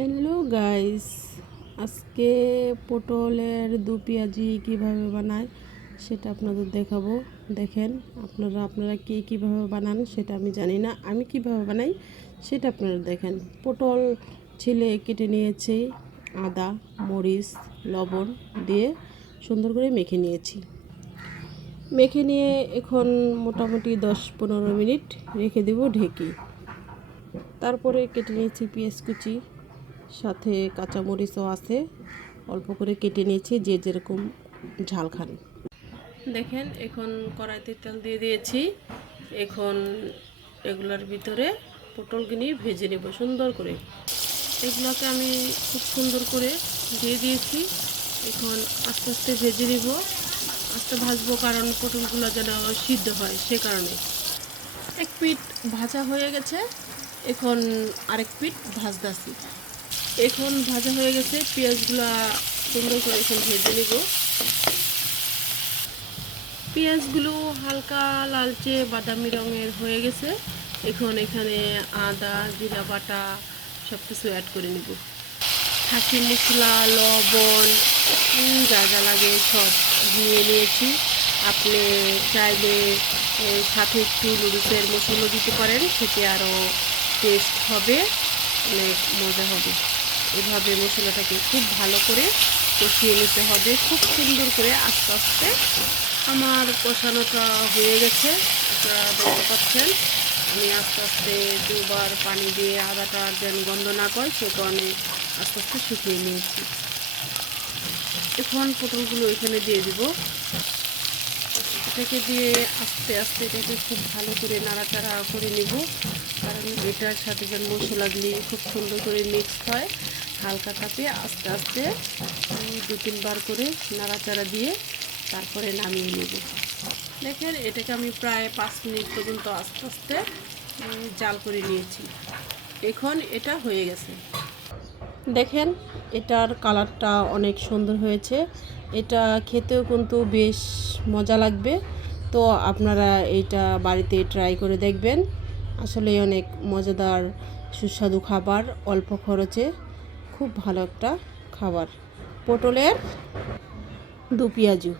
Hello guys, আজকে পটলের দু পেঁয়াজি কীভাবে বানায় সেটা আপনাদের দেখাবো। দেখেন, আপনারা কে কীভাবে বানান সেটা আমি জানি না, আমি কিভাবে বানাই সেটা আপনারা দেখেন। পটল ছিলে কেটে নিয়েছি, আদা, মরিচ, লবণ দিয়ে সুন্দর করে মেখে নিয়েছি। মেখে নিয়ে এখন মোটামুটি 10-15 মিনিট রেখে দেব ঢেকে। তারপরে কেটে নিয়েছি পেঁয়াজ কুচি, সাথে কাঁচামরিচও আছে, অল্প করে কেটে নিয়েছি যে যেরকম ঝাল খান। দেখেন, এখন কড়াইতে তেল দিয়ে দিয়েছি। এখন এগুলোর ভিতরে পটলগুলি ভেজে নেব সুন্দর করে। এগুলোকে আমি খুব সুন্দর করে দিয়ে দিয়েছি। এখন আস্তে আস্তে ভেজে নেব, আস্তে ভাজবো, কারণ পটলগুলো যেন সিদ্ধ হয় সে কারণে। এক পিঠ ভাজা হয়ে গেছে, এখন আরেক পিঠ ভাজতেছি। এখন ভাজা হয়ে গেছে, পেঁয়াজগুলো সুন্দর করে এখন ভেজে নিব। পেঁয়াজগুলো হালকা লালচে বাদামি রঙের হয়ে গেছে। এখন এখানে আদা, জিরা বাটা সব কিছু অ্যাড করে নিব। খাসি মশলা, লবণ, যা যা লাগে সব নিয়ে নিয়েছি। আপনি চাইলে সাথে একটু নুডলসের মশলা দিতে পারেন, সেটি আরও টেস্ট হবে, অনেক মজা হবে। এভাবে মশলাটাকে খুব ভালো করে কষিয়ে নিতে হবে, খুব সুন্দর করে। আস্তে আস্তে আমার কষানোটা হয়ে গেছে, আপনারা দেখতে পাচ্ছেন। আমি আস্তে আস্তে দুবার পানি দিয়ে আদাটা যেন গন্ধ না করে সে কারণে আস্তে আস্তে শুকিয়ে নিয়েছি। এখন পটলগুলো এখানে দিয়ে দিব। এটাকে দিয়ে আস্তে আস্তে এটাকে খুব ভালো করে নাড়াচাড়া করে নিব, কারণ এটার সাথে যেন মশলাগুলি খুব সুন্দর করে মিক্স হয়। হালকা তাপে আস্তে আস্তে 2-3 বার করে নাড়াচাড়া দিয়ে তারপরে নামিয়ে নেব। দেখেন, এটাকে আমি প্রায় 5 মিনিট পর্যন্ত আস্তে আস্তে জাল করে নিয়েছি। এখন এটা হয়ে গেছে। দেখেন, এটার কালারটা অনেক সুন্দর হয়েছে। এটা খেতেও কিন্তু বেশ মজা লাগবে। তো আপনারা এটা বাড়িতে ট্রাই করে দেখবেন। আসলে অনেক মজাদার সুস্বাদু খাবার, অল্প খরচে খুব ভালো একটা খাবার, পটলের দু পেঁয়াজু।